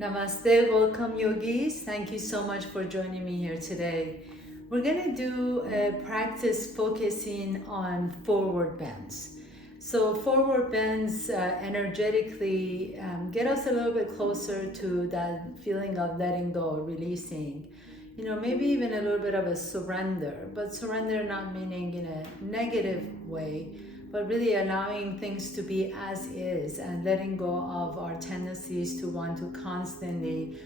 Namaste, welcome yogis. Thank you so much for joining me here today. We're going to do a practice focusing on forward bends. So forward bends energetically get us a little bit closer to that feeling of letting go, releasing. Maybe even a little bit of a surrender, but surrender not meaning in a negative way, but really allowing things to be as is and letting go of our tendencies to want to constantly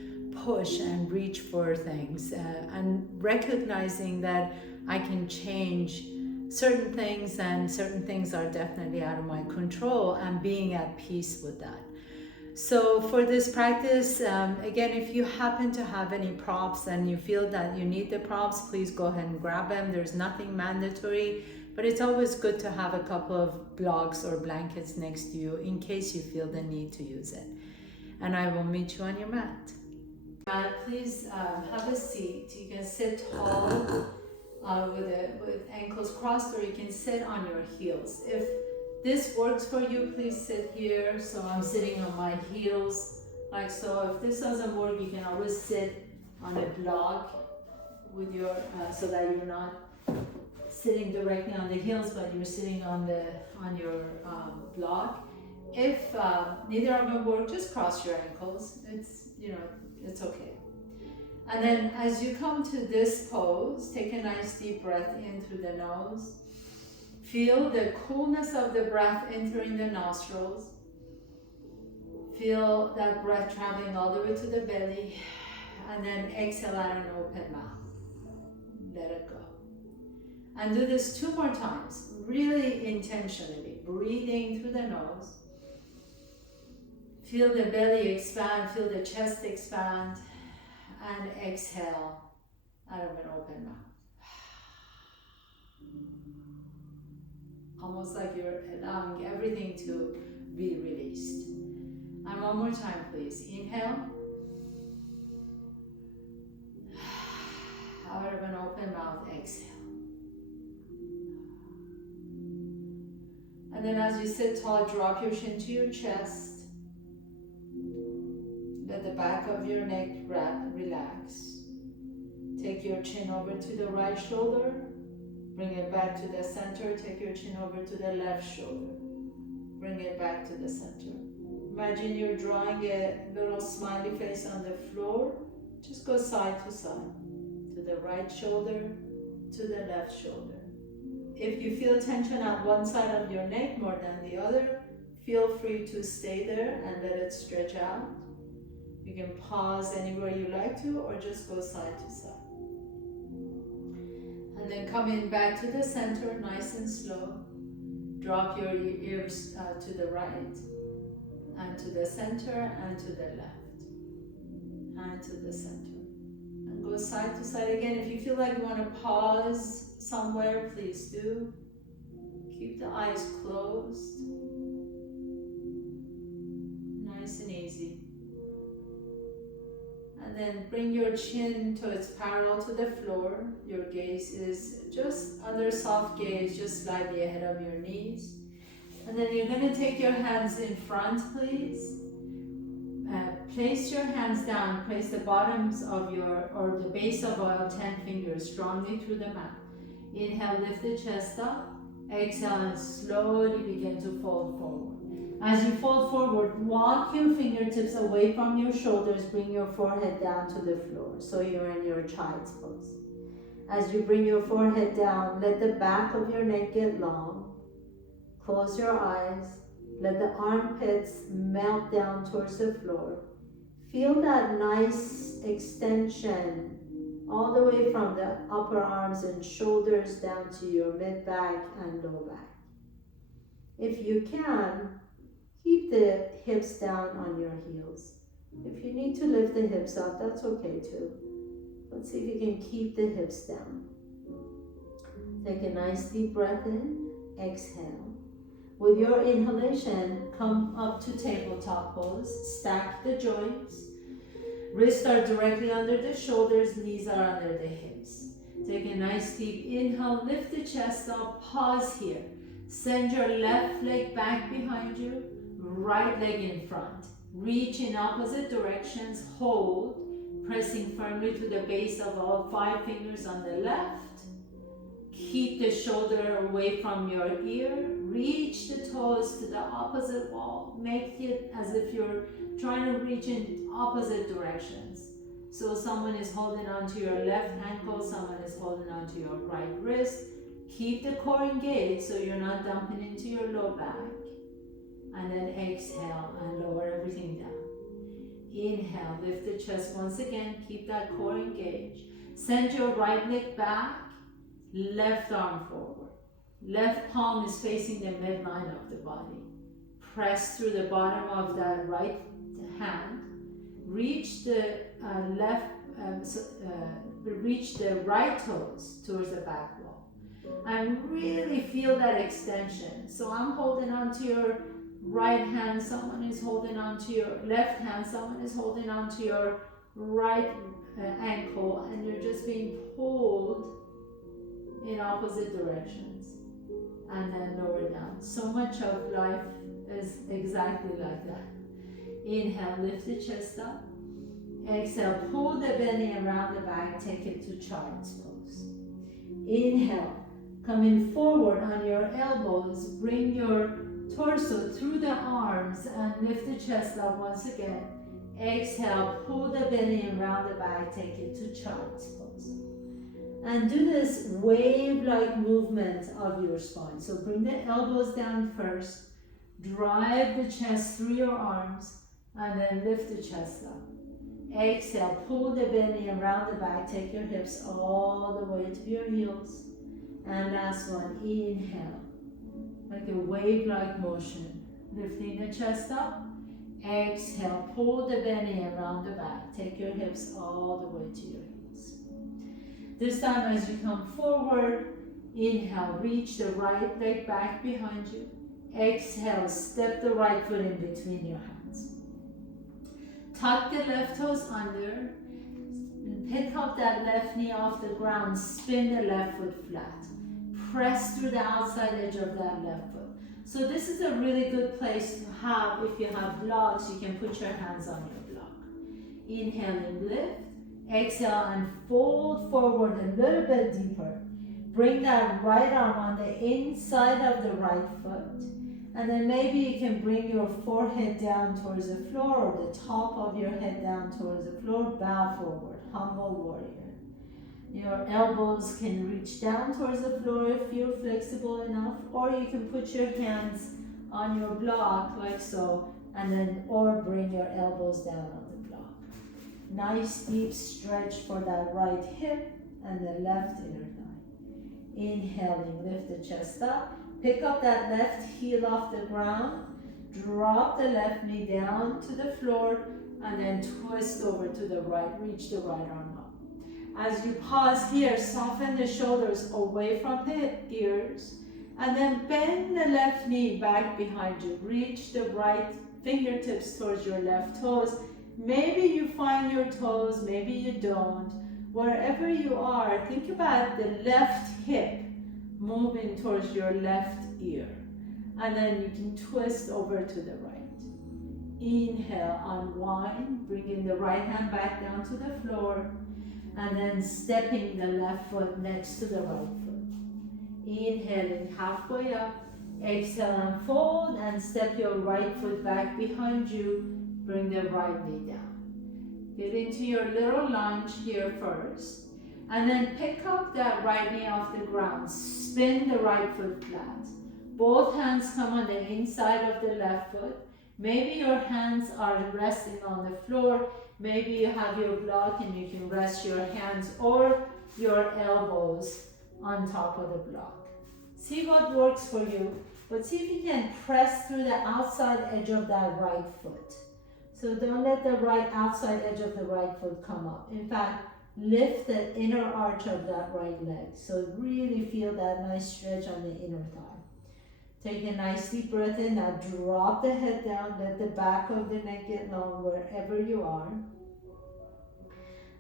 push and reach for things, and recognizing that I can change certain things and certain things are definitely out of my control, and being at peace with that. So for this practice, again, if you happen to have any props and you feel that you need the props, please go ahead and grab them. There's nothing mandatory, but it's always good to have a couple of blocks or blankets next to you in case you feel the need to use it. And I will meet you on your mat. Please have a seat. You can sit tall with ankles crossed, or you can sit on your heels. If this works for you, please sit here. So I'm sitting on my heels like so. If this doesn't work, you can always sit on a block with your so that you're not sitting directly on the heels, but you're sitting on your block. If neither of them work, just cross your ankles. It's okay. And then as you come to this pose, take a nice deep breath in through the nose. Feel the coolness of the breath entering the nostrils. Feel that breath traveling all the way to the belly. And then exhale out an open mouth. Let it go. And do this 2 more times, really intentionally. Breathing through the nose. Feel the belly expand, feel the chest expand. And exhale out of an open mouth. Almost like you're allowing everything to be released. And one more time, please. Inhale. Out of an open mouth, exhale. And then as you sit tall, drop your chin to your chest. Let the back of your neck relax. Take your chin over to the right shoulder. Bring it back to the center. Take your chin over to the left shoulder. Bring it back to the center. Imagine you're drawing a little smiley face on the floor. Just go side to side. To the right shoulder, to the left shoulder. If you feel tension on one side of your neck more than the other, feel free to stay there and let it stretch out. You can pause anywhere you like to, or just go side to side. And then coming back to the center, nice and slow. Drop your ears to the right, and to the center, and to the left, and to the center. And go side to side again. If you feel like you want to pause somewhere, please do. Keep the eyes closed. Nice and easy. And then bring your chin to its parallel to the floor. Your gaze is just under soft gaze, just slightly ahead of your knees. And then you're going to take your hands in front, please. Place your hands down. Place the bottoms of or the base of your 10 fingers strongly through the mat. Inhale, lift the chest up. Exhale, and slowly begin to fold forward. As you fold forward, walk your fingertips away from your shoulders. Bring your forehead down to the floor, so you're in your child's pose. As you bring your forehead down, let the back of your neck get long. Close your eyes. Let the armpits melt down towards the floor. Feel that nice extension all the way from the upper arms and shoulders down to your mid-back and low back. If you can, keep the hips down on your heels. If you need to lift the hips up, that's okay too. Let's see if you can keep the hips down. Take a nice deep breath in. Exhale. With your inhalation, come up to tabletop pose. Stack the joints. Wrists are directly under the shoulders. Knees are under the hips. Take a nice deep inhale. Lift the chest up. Pause here. Send your left leg back behind you. Right leg in front. Reach in opposite directions, hold, pressing firmly to the base of all 5 fingers on the left. Keep the shoulder away from your ear. Reach the toes to the opposite wall. Make it as if you're trying to reach in opposite directions. So someone is holding onto your left ankle, someone is holding onto your right wrist. Keep the core engaged so you're not dumping into your low back. And then exhale and lower everything down. Inhale, lift the chest once again. Keep that core engaged. Send your right leg back. Left arm forward. Left palm is facing the midline of the body. Press through the bottom of that right hand. Reach the reach the right toes towards the back wall. And really feel that extension. So I'm holding on to your right hand, someone is holding on to your left hand, someone is holding on to your right ankle, and you're just being pulled in opposite directions and then lower down. So much of life is exactly like that. Inhale, lift the chest up. Exhale, pull the belly around the back, take it to child's pose. Inhale, coming forward on your elbows, bring your torso through the arms and lift the chest up once again. Exhale, pull the belly around the back, take it to child's pose. And do this wave-like movement of your spine. So bring the elbows down first, drive the chest through your arms, and then lift the chest up. Exhale, pull the belly around the back, take your hips all the way to your heels. And last one, inhale, like a wave-like motion, lifting the chest up. Exhale, pull the belly around the back, take your hips all the way to your heels. This time as you come forward, inhale, reach the right leg back behind you. Exhale, step the right foot in between your hands. Tuck the left toes under, pick up that left knee off the ground, spin the left foot flat. Press through the outside edge of that left foot. So this is a really good place to have, if you have blocks, you can put your hands on your block. Inhaling, lift. Exhale and fold forward a little bit deeper. Bring that right arm on the inside of the right foot. And then maybe you can bring your forehead down towards the floor or the top of your head down towards the floor. Bow forward, humble warrior. Your elbows can reach down towards the floor if you're flexible enough, or you can put your hands on your block like so, and then or bring your elbows down on the block. Nice deep stretch for that right hip and the left inner thigh. Inhaling, lift the chest up. Pick up that left heel off the ground. Drop the left knee down to the floor and then twist over to the right. Reach the right arm up. As you pause here, soften the shoulders away from the ears and then bend the left knee back behind you. Reach the right fingertips towards your left toes. Maybe you find your toes, maybe you don't. Wherever you are, think about the left hip moving towards your left ear. And then you can twist over to the right. Inhale, unwind, bringing the right hand back down to the floor. And then stepping the left foot next to the right foot. Inhaling halfway up. Exhale and fold and step your right foot back behind you. Bring the right knee down. Get into your little lunge here first. And then pick up that right knee off the ground. Spin the right foot flat. Both hands come on the inside of the left foot. Maybe your hands are resting on the floor. Maybe you have your block and you can rest your hands or your elbows on top of the block. See what works for you, but see if you can press through the outside edge of that right foot. So don't let the right outside edge of the right foot come up. In fact, lift the inner arch of that right leg. So really feel that nice stretch on the inner thigh. Take a nice deep breath in. Now drop the head down. Let the back of the neck get long wherever you are.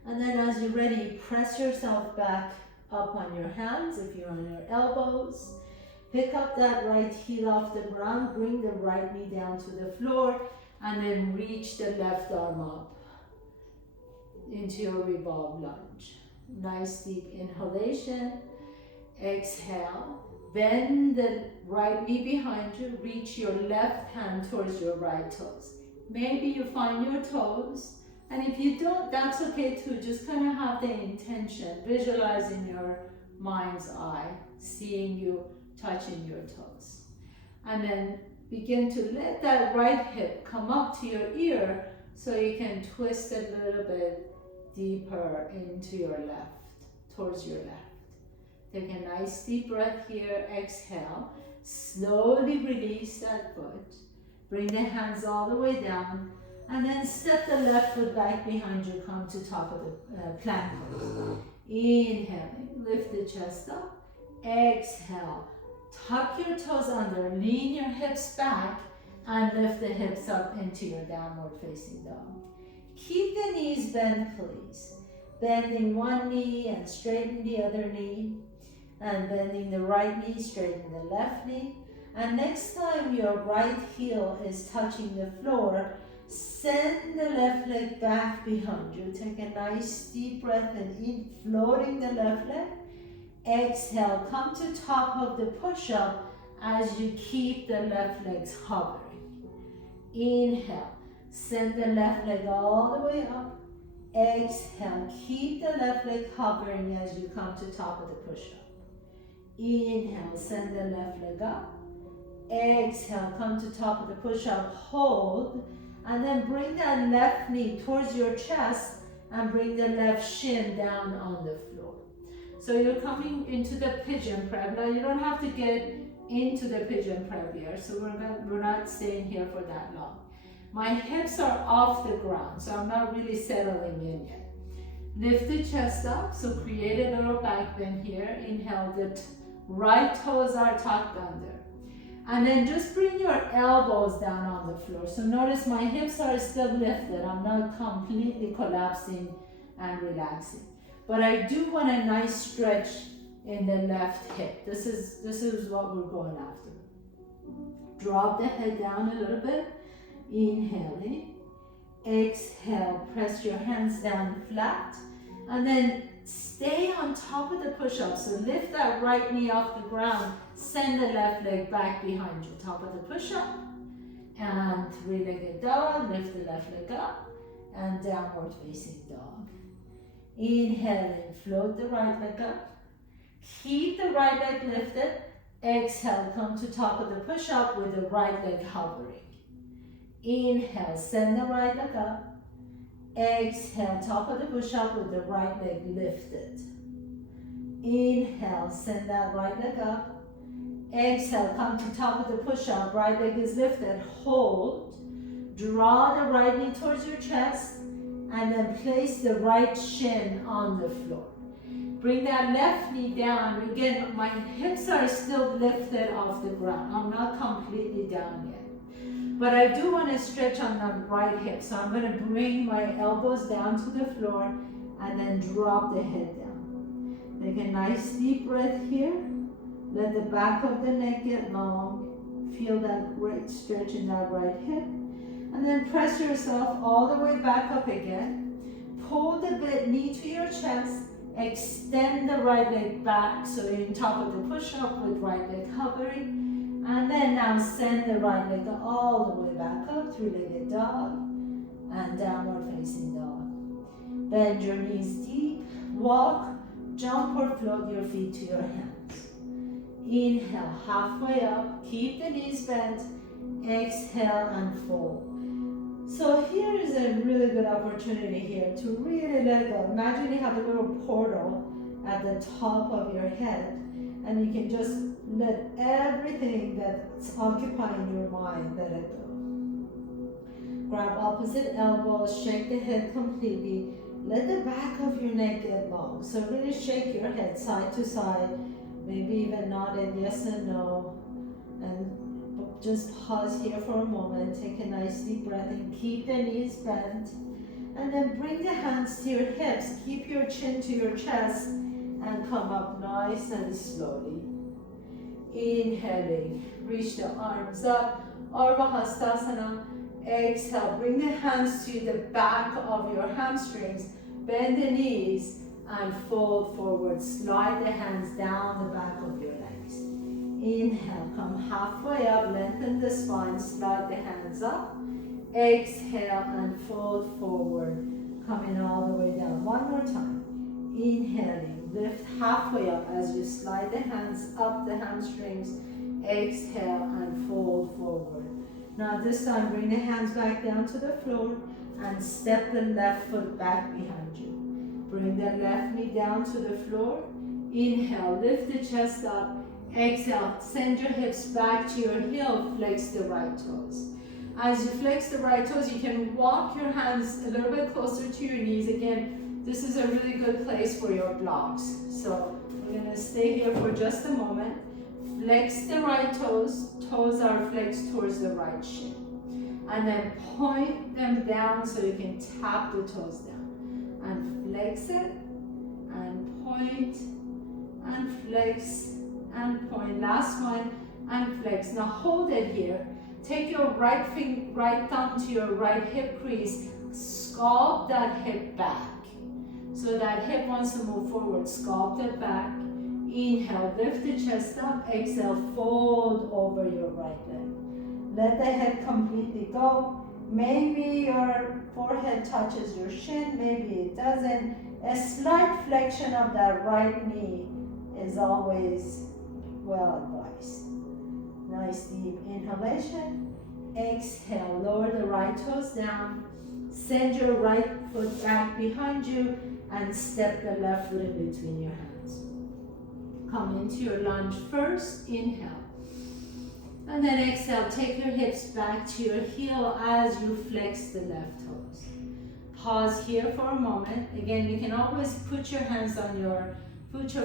And then as you're ready, press yourself back up on your hands if you're on your elbows. Pick up that right heel off the ground. Bring the right knee down to the floor. And then reach the left arm up into your revolve lunge. Nice deep inhalation. Exhale. Bend the right knee behind you. Reach your left hand towards your right toes. Maybe you find your toes. And if you don't, that's okay too. Just kind of have the intention. Visualize in your mind's eye, seeing you touching your toes. And then begin to let that right hip come up to your ear so you can twist a little bit deeper into your left, towards your left. Take a nice deep breath here. Exhale. Slowly release that foot. Bring the hands all the way down. And then step the left foot back behind you. Come to top of the plank pose. Inhaling. Lift the chest up. Exhale. Tuck your toes under. Lean your hips back. And lift the hips up into your downward facing dog. Keep the knees bent, please. Bending one knee and straighten the other knee. And bending the right knee, straighten the left knee. And next time your right heel is touching the floor, send the left leg back behind you. Take a nice deep breath in, floating the left leg. Exhale, come to top of the push-up as you keep the left legs hovering. Inhale, send the left leg all the way up. Exhale, keep the left leg hovering as you come to top of the push-up. Inhale, send the left leg up. Exhale, come to top of the push-up, hold, and then bring that left knee towards your chest and bring the left shin down on the floor. So you're coming into the pigeon prep. Now you don't have to get into the pigeon prep here, so we're not staying here for that long. My hips are off the ground, so I'm not really settling in yet. Lift the chest up, so create a little back bend here. Inhale, the right toes are tucked under. And then just bring your elbows down on the floor. So notice my hips are still lifted. I'm not completely collapsing and relaxing. But I do want a nice stretch in the left hip. This is what we're going after. Drop the head down a little bit. Inhaling. Exhale, press your hands down flat. And then stay on top of the push-up. So lift that right knee off the ground. Send the left leg back behind you. Top of the push-up. And three-legged dog. Lift the left leg up. And downward facing dog. Inhaling, float the right leg up. Keep the right leg lifted. Exhale, come to top of the push-up with the right leg hovering. Inhale, send the right leg up. Exhale, top of the push-up with the right leg lifted. Inhale, send that right leg up. Exhale, come to top of the push-up, right leg is lifted. Hold. Draw the right knee towards your chest and then place the right shin on the floor. Bring that left knee down. Again, my hips are still lifted off the ground. I'm not completely down yet. But I do want to stretch on the right hip. So I'm going to bring my elbows down to the floor and then drop the head down. Take a nice deep breath here. Let the back of the neck get long. Feel that great stretch in that right hip. And then press yourself all the way back up again. Pull the knee to your chest. Extend the right leg back so you're on top of the push-up with right leg hovering. And then now send the right leg all the way back up, three-legged dog, and downward facing dog. Bend your knees deep, walk, jump or float your feet to your hands. Inhale, halfway up, keep the knees bent, exhale and fold. So here is a really good opportunity here to really let go. Imagine you have a little portal at the top of your head and you can just let everything that's occupying your mind, let it go. Grab opposite elbows, shake the head completely. Let the back of your neck get long. So really shake your head side to side, maybe even nod it yes and no. And just pause here for a moment, take a nice deep breath in, keep the knees bent, and then bring the hands to your hips, keep your chin to your chest, and come up nice and slowly. Inhaling, reach the arms up, Ardha Hastasana. Exhale, bring the hands to the back of your hamstrings. Bend the knees and fold forward. Slide the hands down the back of your legs. Inhale, come halfway up, lengthen the spine, slide the hands up. Exhale and fold forward, coming all the way down. One more time. Inhaling, lift halfway up as you slide the hands up the hamstrings. Exhale and fold forward. Now this time, bring the hands back down to the floor and step the left foot back behind you. Bring the left knee down to the floor. Inhale, lift the chest up. Exhale, send your hips back to your heel, flex the right toes. As you flex the right toes, you can walk your hands a little bit closer to your knees. Again, this is a really good place for your blocks. So we're gonna stay here for just a moment. Flex the right toes. Toes are flexed towards the right shin. And then point them down so you can tap the toes down. And flex it, and point, and flex, and point. Last one, and flex. Now hold it here. Take your right thumb to your right hip crease. Sculpt that hip back. So that hip wants to move forward. Sculpt it back. Inhale, lift the chest up. Exhale, fold over your right leg. Let the head completely go. Maybe your forehead touches your shin, maybe it doesn't. A slight flexion of that right knee is always well advised. Nice deep inhalation. Exhale, lower the right toes down. Send your right foot back behind you and step the left foot in between your hands. Come into your lunge first, inhale. And then exhale, take your hips back to your heel as you flex the left toes. Pause here for a moment. Again, you can always put your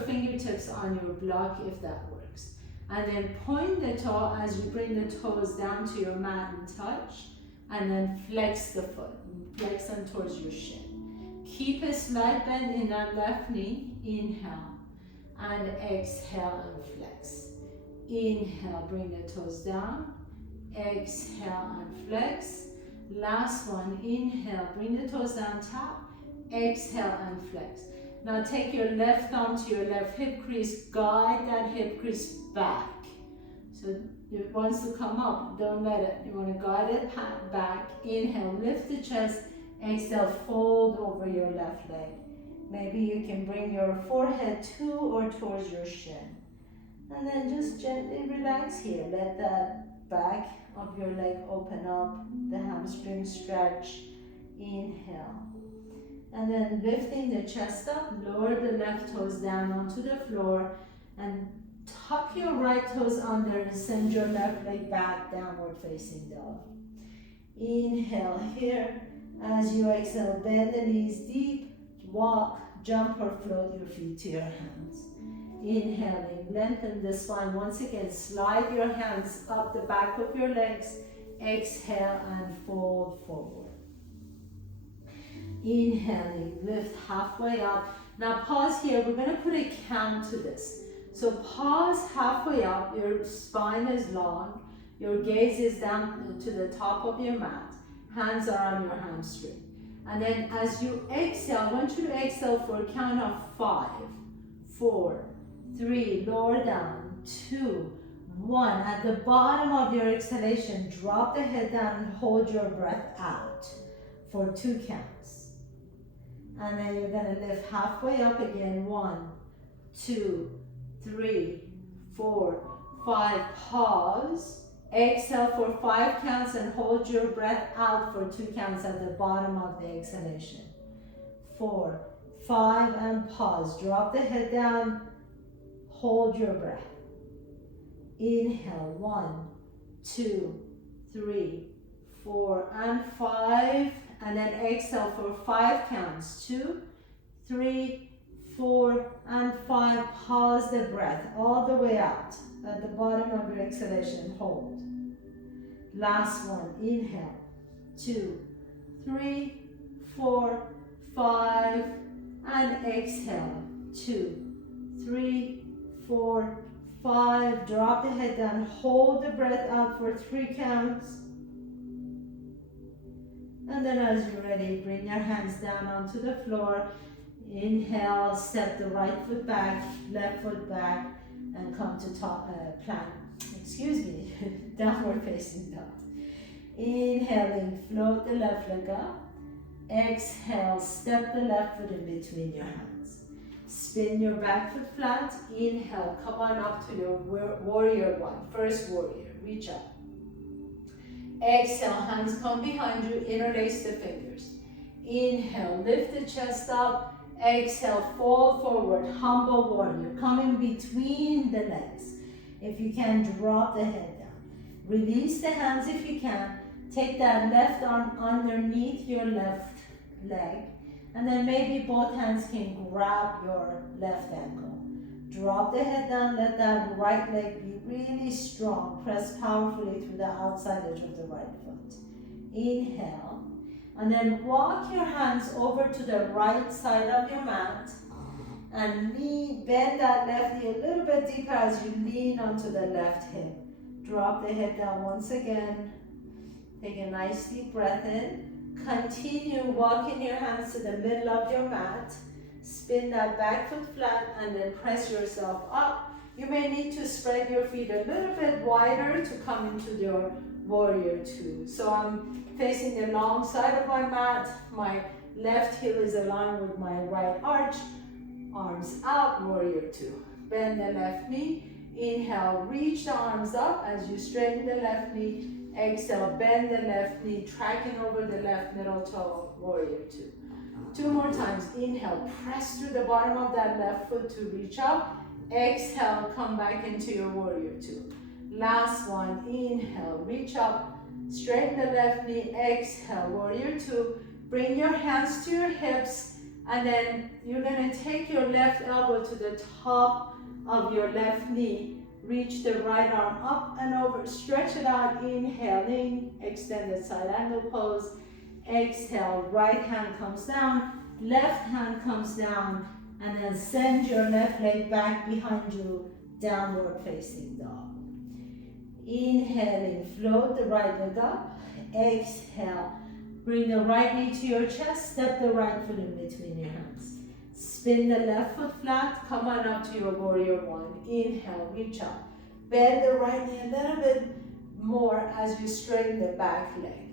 fingertips on your block if that works. And then point the toe as you bring the toes down to your mat and touch. And then flex the foot. Flex them towards your shin. Keep a slight bend in that left knee. Inhale. And exhale and flex. Inhale, bring the toes down. Exhale and flex. Last one, inhale, bring the toes down, tap. Exhale and flex. Now take your left thumb to your left hip crease. Guide that hip crease back. So it wants to come up, don't let it. You want to guide it back. Inhale, lift the chest. Exhale, fold over your left leg. Maybe you can bring your forehead to or towards your shin. And then just gently relax here. Let that back of your leg open up, the hamstring stretch. Inhale. And then lifting the chest up, lower the left toes down onto the floor and tuck your right toes under and send your left leg back, downward facing dog. Inhale here. As you exhale, bend the knees deep, walk, jump or float your feet to your hands. Inhaling, lengthen the spine. Once again, slide your hands up the back of your legs. Exhale and fold forward. Inhaling, lift halfway up. Now pause here. We're going to put a count to this. So pause halfway up. Your spine is long. Your gaze is down to the top of your mat. Hands are on your hamstring. And then as you exhale, I want you to exhale for a count of 5, 4, 3, lower down, 2, 1. At the bottom of your exhalation, drop the head down and hold your breath out for 2 counts. And then you're going to lift halfway up again. 1, 2, 3, 4, 5. Pause. Exhale for 5 counts and hold your breath out for 2 counts at the bottom of the exhalation. 4, 5, and pause. Drop the head down. Hold your breath. Inhale. 1, 2, 3, 4, and 5. And then exhale for 5 counts. 2, 3, 4, and 5. Pause the breath all the way out. At the bottom of your exhalation, hold. Last one, inhale. 2, 3, 4, 5, and exhale. 2, 3, 4, 5. Drop the head down, hold the breath out for 3 counts. And then as you're ready, bring your hands down onto the floor. Inhale, step the right foot back, left foot back, and come to top downward facing dog. Inhaling, float the left leg up. Exhale, step the left foot in between your hands. Spin your back foot flat. Inhale, come on up to your warrior one, first warrior, reach up. Exhale, hands come behind you, interlace the fingers. Inhale, lift the chest up. Exhale, fold forward, humble warrior. Come in between the legs. If you can, drop the head down. Release the hands if you can. Take that left arm underneath your left leg. And then maybe both hands can grab your left ankle. Drop the head down, let that right leg be really strong. Press powerfully through the outside edge of the right foot. Inhale. And then walk your hands over to the right side of your mat and bend that left knee a little bit deeper as you lean onto the left hip. Drop the head down once again. Take a nice deep breath in. Continue walking your hands to the middle of your mat. Spin that back foot flat and then press yourself up. You may need to spread your feet a little bit wider to come into your warrior two. So I'm facing the long side of my mat. My left heel is aligned with my right arch. Arms out, warrior two. Bend the left knee. Inhale, reach the arms up as you straighten the left knee. Exhale, bend the left knee, tracking over the left middle toe, warrior two. Two more times. Inhale, press through the bottom of that left foot to reach up. Exhale, come back into your warrior two. Last one. Inhale, reach up, straighten the left knee. Exhale, warrior two. Bring your hands to your hips, and then you're going to take your left elbow to the top of your left knee. Reach the right arm up and over. Stretch it out. Inhaling, extended side angle pose. Exhale, right hand comes down, left hand comes down, and then send your left leg back behind you, downward facing dog. Inhaling, float the right leg up. Exhale, bring the right knee to your chest, step the right foot in between your hands. Spin the left foot flat, come on up to your warrior one. Inhale, reach up. Bend the right knee a little bit more as you straighten the back leg.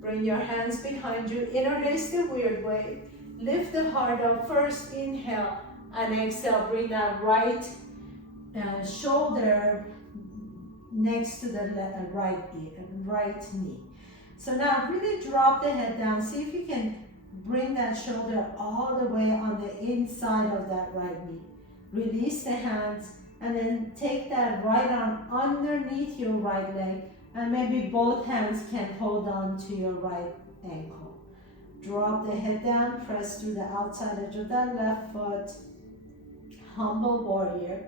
Bring your hands behind you, interlace the weird way. Lift the heart up first, inhale, and exhale. Bring that right shoulder next to the right knee. So now really drop the head down. See if you can bring that shoulder all the way on the inside of that right knee. Release the hands, and then take that right arm underneath your right leg, and maybe both hands can hold on to your right ankle. Drop the head down, press through the outside edge of that left foot. Humble warrior.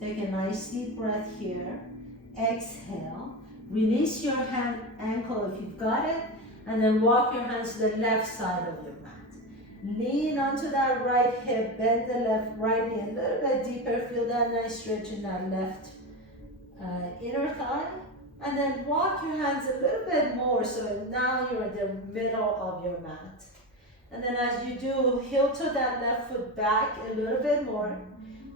Take a nice deep breath here. Exhale. Release your ankle if you've got it, and then walk your hands to the left side of your mat. Lean onto that right hip, bend the right knee a little bit deeper. Feel that nice stretch in that left inner thigh. And then walk your hands a little bit more, so now you're in the middle of your mat. And then as you do, heel to that left foot back a little bit more,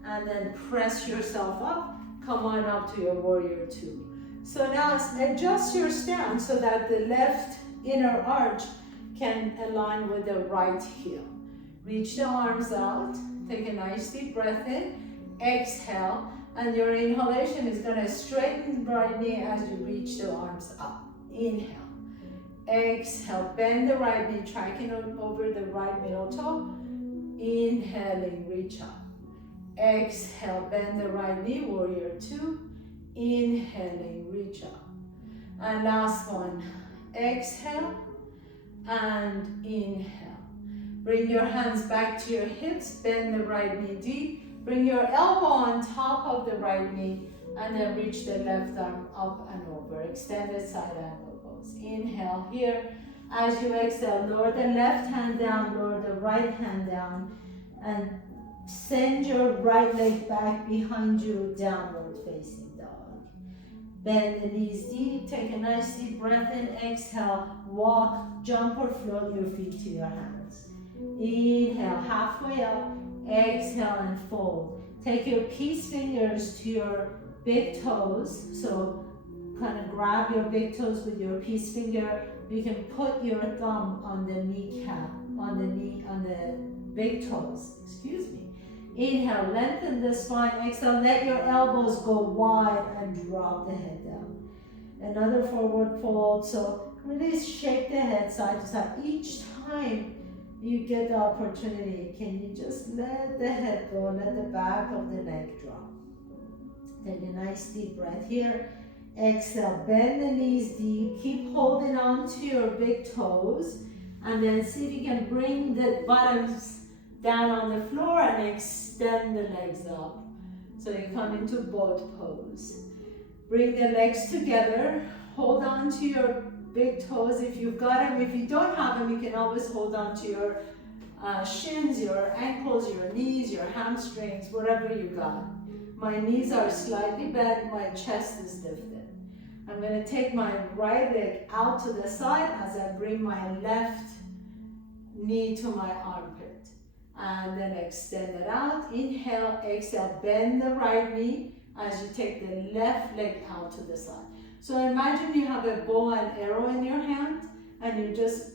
and then press yourself up. Come on up to your warrior two. So now adjust your stance so that the left inner arch can align with the right heel. Reach the arms out. Take a nice deep breath in. Exhale. And your inhalation is going to straighten the right knee as you reach the arms up. Inhale. Exhale. Bend the right knee, tracking over the right middle toe. Inhaling, reach up. Exhale. Bend the right knee, warrior two. Inhaling, reach up. And last one. Exhale and inhale. Bring your hands back to your hips. Bend the right knee deep. Bring your elbow on top of the right knee, and then reach the left arm up and over. Extended side angle pose. Inhale here. As you exhale, lower the left hand down, lower the right hand down, and send your right leg back behind you, downward facing dog. Bend the knees deep. Take a nice deep breath in. Exhale. Walk, jump, or float your feet to your hands. Inhale, halfway up. Exhale and fold. Take your peace fingers to your big toes. So kind of grab your big toes with your peace finger. You can put your thumb on the kneecap, on the big toes. Excuse me. Inhale, lengthen the spine. Exhale, let your elbows go wide and drop the head down. Another forward fold. So really shake the head side to side. Each time you get the opportunity, can you just let the head go, let the back of the neck drop. Take a nice deep breath here. Exhale, bend the knees deep. Keep holding on to your big toes. And then see if you can bring the bottoms down on the floor and extend the legs up. So you come into boat pose. Bring the legs together. Hold on to your big toes if you've got them. If you don't have them, you can always hold on to your shins, your ankles, your knees, your hamstrings, whatever you got. My knees are slightly bent, my chest is lifted. I'm going to take my right leg out to the side as I bring my left knee to my armpit. And then extend it out. Inhale, exhale, bend the right knee as you take the left leg out to the side. So imagine you have a bow and arrow in your hand and you're just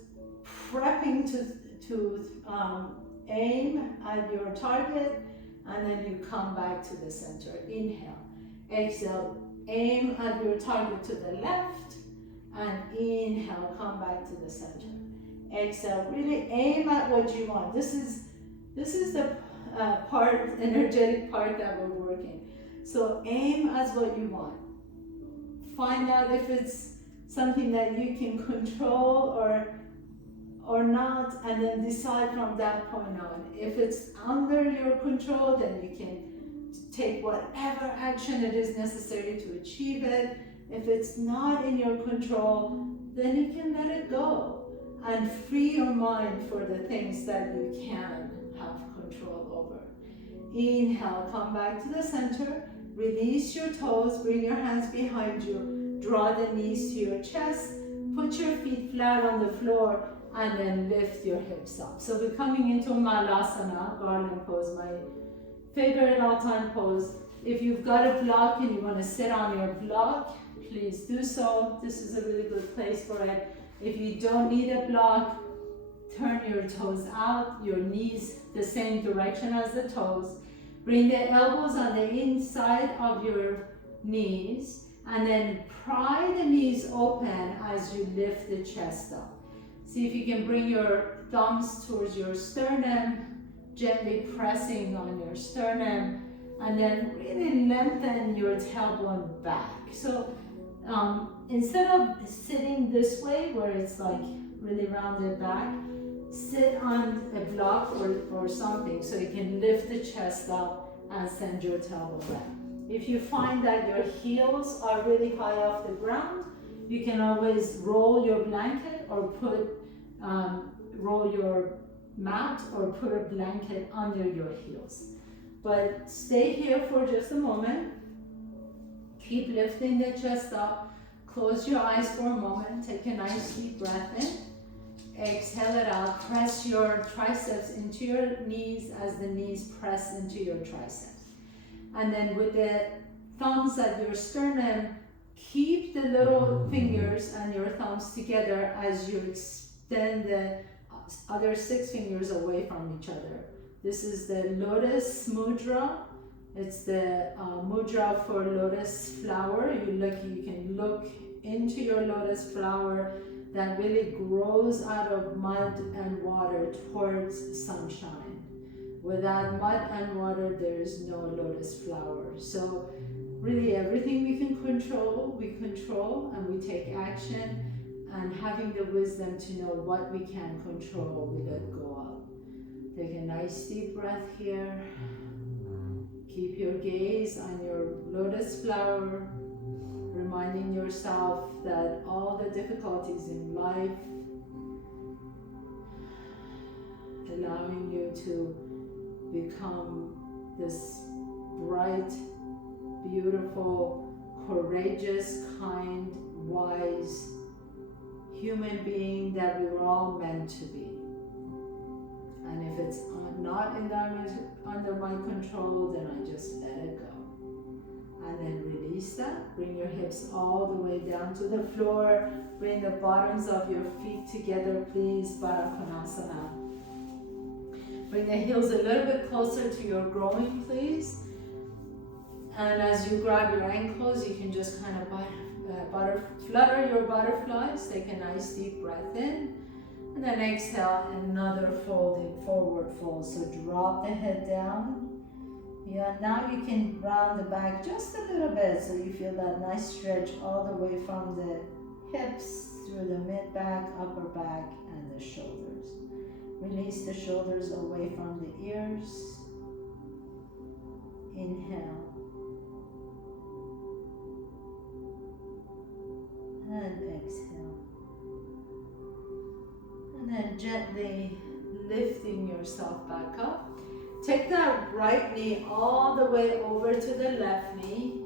prepping to aim at your target, and then you come back to the center. Inhale, exhale, aim at your target to the left, and inhale, come back to the center. Exhale, really aim at what you want. This is the energetic part that we're working. So aim at what you want. Find out if it's something that you can control or not, and then decide from that point on. If it's under your control, then you can take whatever action it is necessary to achieve it. If it's not in your control, then you can let it go and free your mind for the things that you can have control over. Inhale, come back to the center. Release your toes, bring your hands behind you, draw the knees to your chest, put your feet flat on the floor, and then lift your hips up. So we're coming into Malasana, garland pose, my favorite all-time pose. If you've got a block and you want to sit on your block, please do so. This is a really good place for it. If you don't need a block, turn your toes out, your knees the same direction as the toes. Bring the elbows on the inside of your knees, and then pry the knees open as you lift the chest up. See if you can bring your thumbs towards your sternum, gently pressing on your sternum, and then really lengthen your tailbone back. So instead of sitting this way where it's like really rounded back, sit on a block or something so you can lift the chest up and send your tailbone back. If you find that your heels are really high off the ground, you can always roll your blanket or roll your mat or put a blanket under your heels. But stay here for just a moment. Keep lifting the chest up. Close your eyes for a moment. Take a nice deep breath in. Exhale it out. Press your triceps into your knees as the knees press into your triceps. And then with the thumbs at your sternum, keep the little fingers and your thumbs together as you extend the other 6 fingers away from each other. This is the Lotus Mudra. It's the mudra for lotus flower. You can look into your lotus flower that really grows out of mud and water towards sunshine. Without mud and water, there is no lotus flower. So really everything we can control, we control and we take action, and having the wisdom to know what we can control, we let go of. Take a nice deep breath here. Keep your gaze on your lotus flower, reminding yourself that all the difficulties in life, allowing you to become this bright, beautiful courageous, kind, wise human being that we were all meant to be. And if it's not under my control, then I just let it go. And then release that. Bring your hips all the way down to the floor. Bring the bottoms of your feet together, please. Baddha Konasana. Bring the heels a little bit closer to your groin, please. And as you grab your ankles, you can just kind of flutter your butterflies. Take a nice deep breath in. And then exhale, another folding, forward fold. So drop the head down. Yeah, now you can round the back just a little bit so you feel that nice stretch all the way from the hips through the mid-back, upper back, and the shoulders. Release the shoulders away from the ears. Inhale. And exhale. And then gently lifting yourself back up. Take that right knee all the way over to the left knee.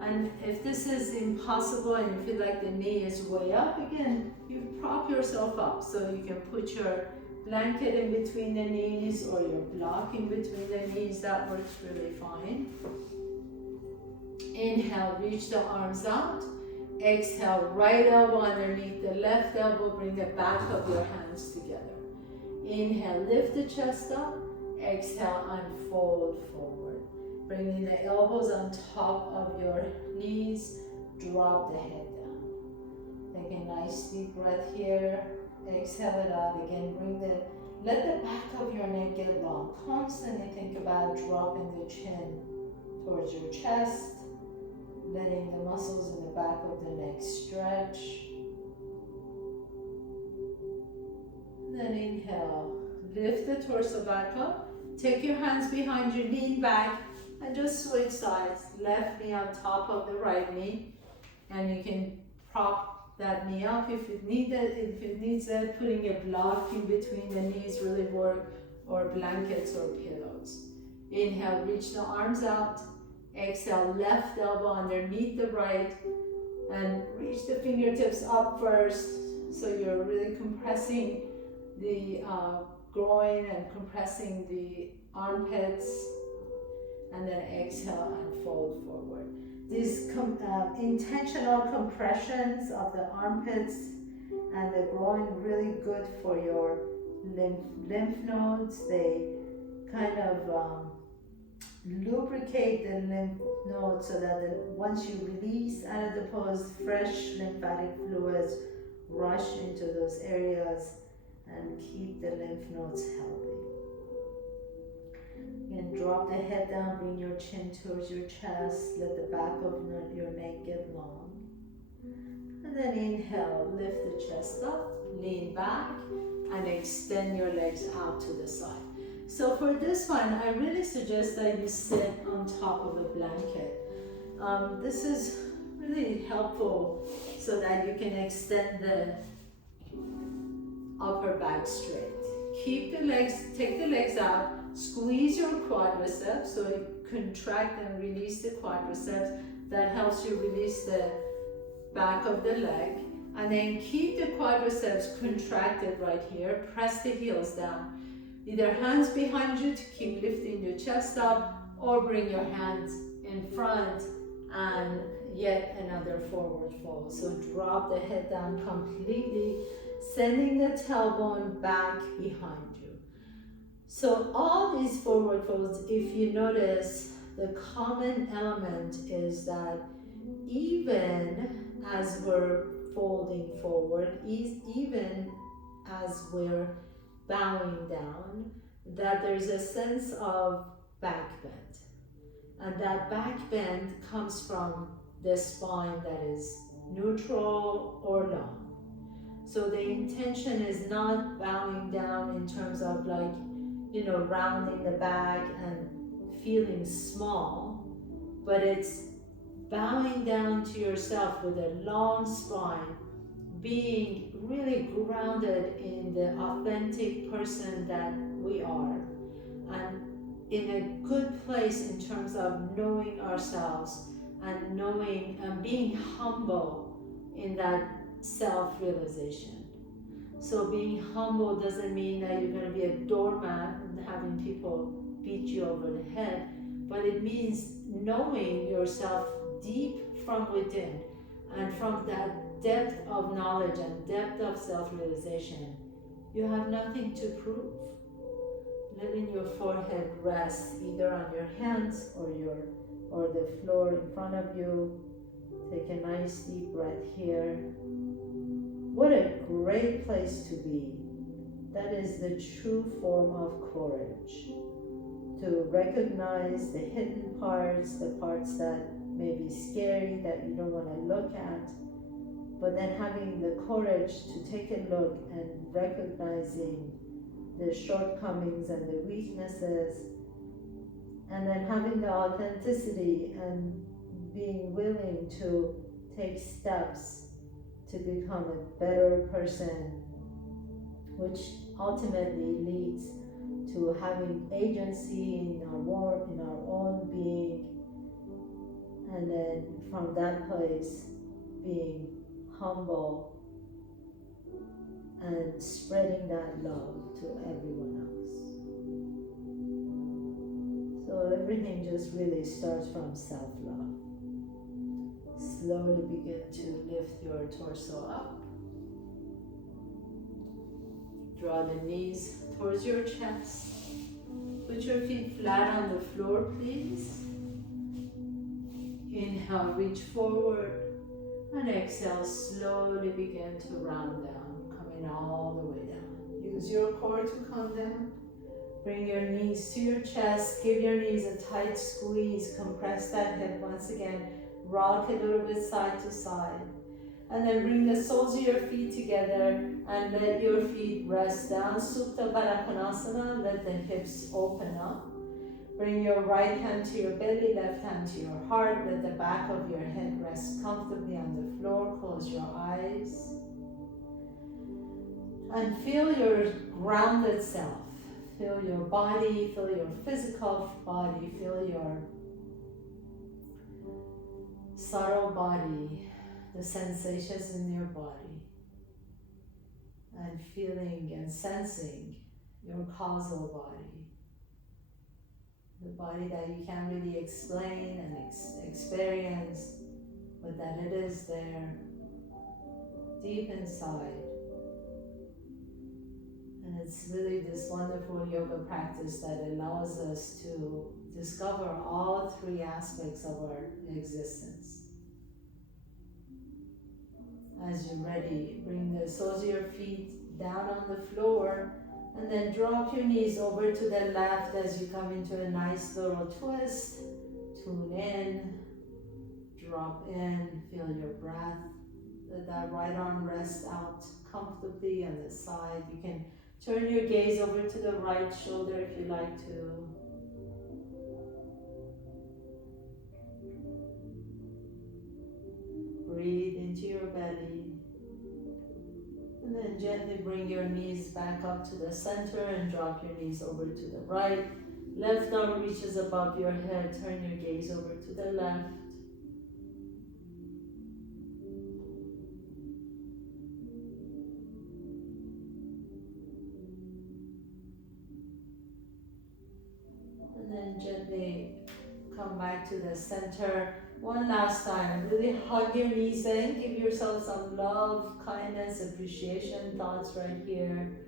And if this is impossible and you feel like the knee is way up, again, you prop yourself up so you can put your blanket in between the knees or your block in between the knees. That works really fine. Inhale, reach the arms out. Exhale, right elbow underneath the left elbow. Bring the back of your hands together. Inhale, lift the chest up. Exhale, unfold forward. Bringing the elbows on top of your knees. Drop the head down. Take a nice deep breath here. Exhale it out again. Let the back of your neck get long. Constantly think about dropping the chin towards your chest. Letting the muscles in the back of the neck stretch. Then inhale. Lift the torso back up. Take your hands behind you, lean back, and just switch sides. Left knee on top of the right knee. And you can prop that knee up if it needs it. Putting a block in between the knees really work, or blankets or pillows. Inhale, reach the arms out. Exhale, left elbow underneath the right, and reach the fingertips up first. So you're really compressing the groin and compressing the armpits. And then exhale and fold forward. These intentional compressions of the armpits and the groin really good for your lymph nodes. They kind of lubricate the lymph nodes so that once you release out of the pose, fresh lymphatic fluids rush into those areas and keep the lymph nodes healthy. Again, drop the head down, bring your chin towards your chest, let the back of your neck get long. And then inhale, lift the chest up, lean back, and extend your legs out to the side. So for this one, I really suggest that you sit on top of a blanket. This is really helpful so that you can extend the upper back straight. Keep the legs, take the legs out, squeeze your quadriceps, so you contract and release the quadriceps. That helps you release the back of the leg. And then keep the quadriceps contracted right here. Press the heels down. Either hands behind you to keep lifting your chest up, or bring your hands in front and yet another forward fold. So drop the head down completely, sending the tailbone back behind you. So all these forward folds, if you notice, the common element is that even as we're folding forward, even as we're bowing down, that there's a sense of back bend. And that back bend comes from the spine that is neutral or long. So the intention is not bowing down in terms of like, rounding the back and feeling small, but it's bowing down to yourself with a long spine, being really grounded in the authentic person that we are, and in a good place in terms of knowing ourselves and knowing and being humble in that self-realization. So being humble doesn't mean that you're going to be a doormat and having people beat you over the head, but it means knowing yourself deep from within, and from that depth of knowledge and depth of self-realization, you have nothing to prove. Letting your forehead rest either on your hands or the floor in front of you. Take a nice deep breath here. What a great place to be. That is the true form of courage. To recognize the hidden parts, the parts that may be scary, that you don't want to look at, but then having the courage to take a look and recognizing the shortcomings and the weaknesses, and then having the authenticity and being willing to take steps to become a better person, which ultimately leads to having agency in our own being, and then from that place being humble and spreading that love to everyone else. So everything just really starts from self-love. Slowly begin to lift your torso up. Draw the knees towards your chest. Put your feet flat on the floor, please. Inhale, reach forward. And exhale, slowly begin to round down, coming all the way down. Use your core to come down. Bring your knees to your chest. Give your knees a tight squeeze. Compress that hip once again. Rock a little bit side to side. And then bring the soles of your feet together and let your feet rest down. Supta Baddha Konasana. Let the hips open up. Bring your right hand to your belly, left hand to your heart. Let the back of your head rest comfortably on the floor. Close your eyes. And feel your grounded self. Feel your body, feel your physical body, feel your subtle body, the sensations in your body. And feeling and sensing your causal body. The body that you can't really explain and experience, but that it is there, deep inside. And it's really this wonderful yoga practice that allows us to discover all three aspects of our existence. As you're ready, bring the soles of your feet down on the floor. And then drop your knees over to the left as you come into a nice little twist. Tune in, drop in, feel your breath. Let that right arm rest out comfortably on the side. You can turn your gaze over to the right shoulder if you like to. Breathe into your belly. And then gently bring your knees back up to the center and drop your knees over to the right. Left arm reaches above your head. Turn your gaze over to the left. And then gently come back to the center. One last time, really hug your knees in, give yourself some love, kindness, appreciation, thoughts right here.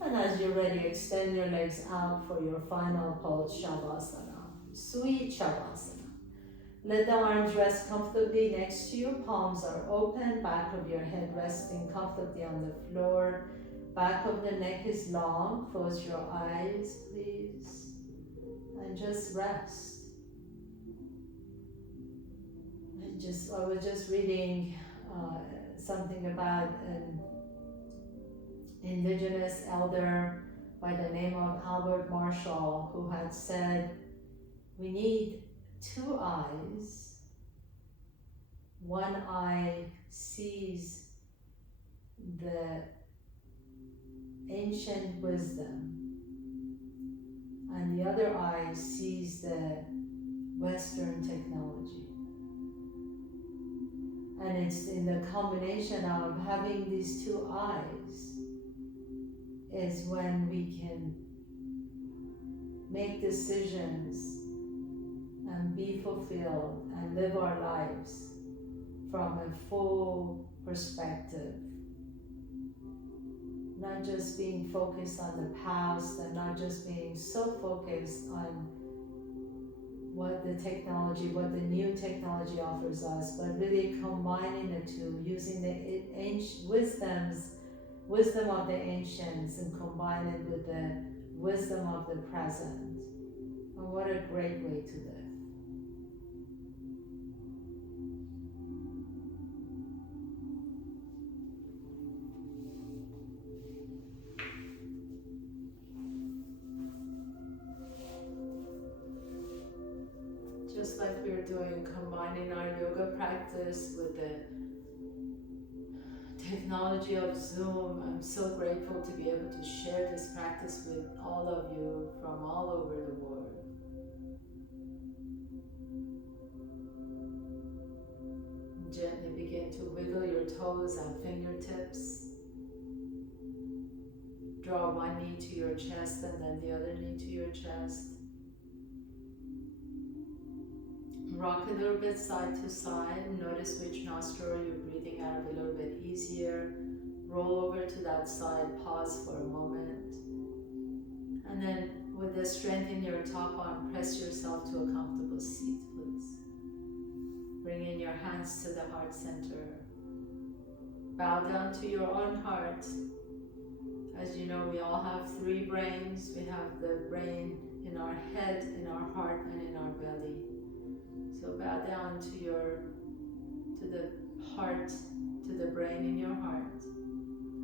And as you're ready, extend your legs out for your final pose, Shavasana, sweet Shavasana. Let the arms rest comfortably next to you, palms are open, back of your head resting comfortably on the floor. Back of the neck is long, close your eyes, please, and just rest. I was just reading something about an indigenous elder by the name of Albert Marshall, who had said, we need two eyes. One eye sees the ancient wisdom, and the other eye sees the Western technology. And it's in the combination of having these two eyes is when we can make decisions and be fulfilled and live our lives from a full perspective. Not just being focused on the past and not just being so focused on what the technology, what the new technology offers us, but really combining the two, using the ancient wisdom of the ancients and combine it with the wisdom of the present. And what a great way to live. Just like we're doing, combining our yoga practice with the technology of Zoom, I'm so grateful to be able to share this practice with all of you from all over the world. Gently begin to wiggle your toes and fingertips. Draw one knee to your chest and then the other knee to your chest. Rock a little bit side to side. Notice which nostril you're breathing out of a little bit easier. Roll over to that side, pause for a moment. And then with the strength in your top arm, press yourself to a comfortable seat, please. Bring in your hands to the heart center. Bow down to your own heart. As you know, we all have three brains. We have the brain in our head, in our heart, and in our belly. So bow down to the heart, to the brain in your heart,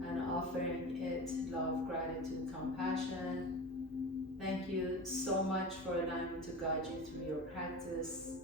and offering it love, gratitude, compassion. Thank you so much for allowing me to guide you through your practice.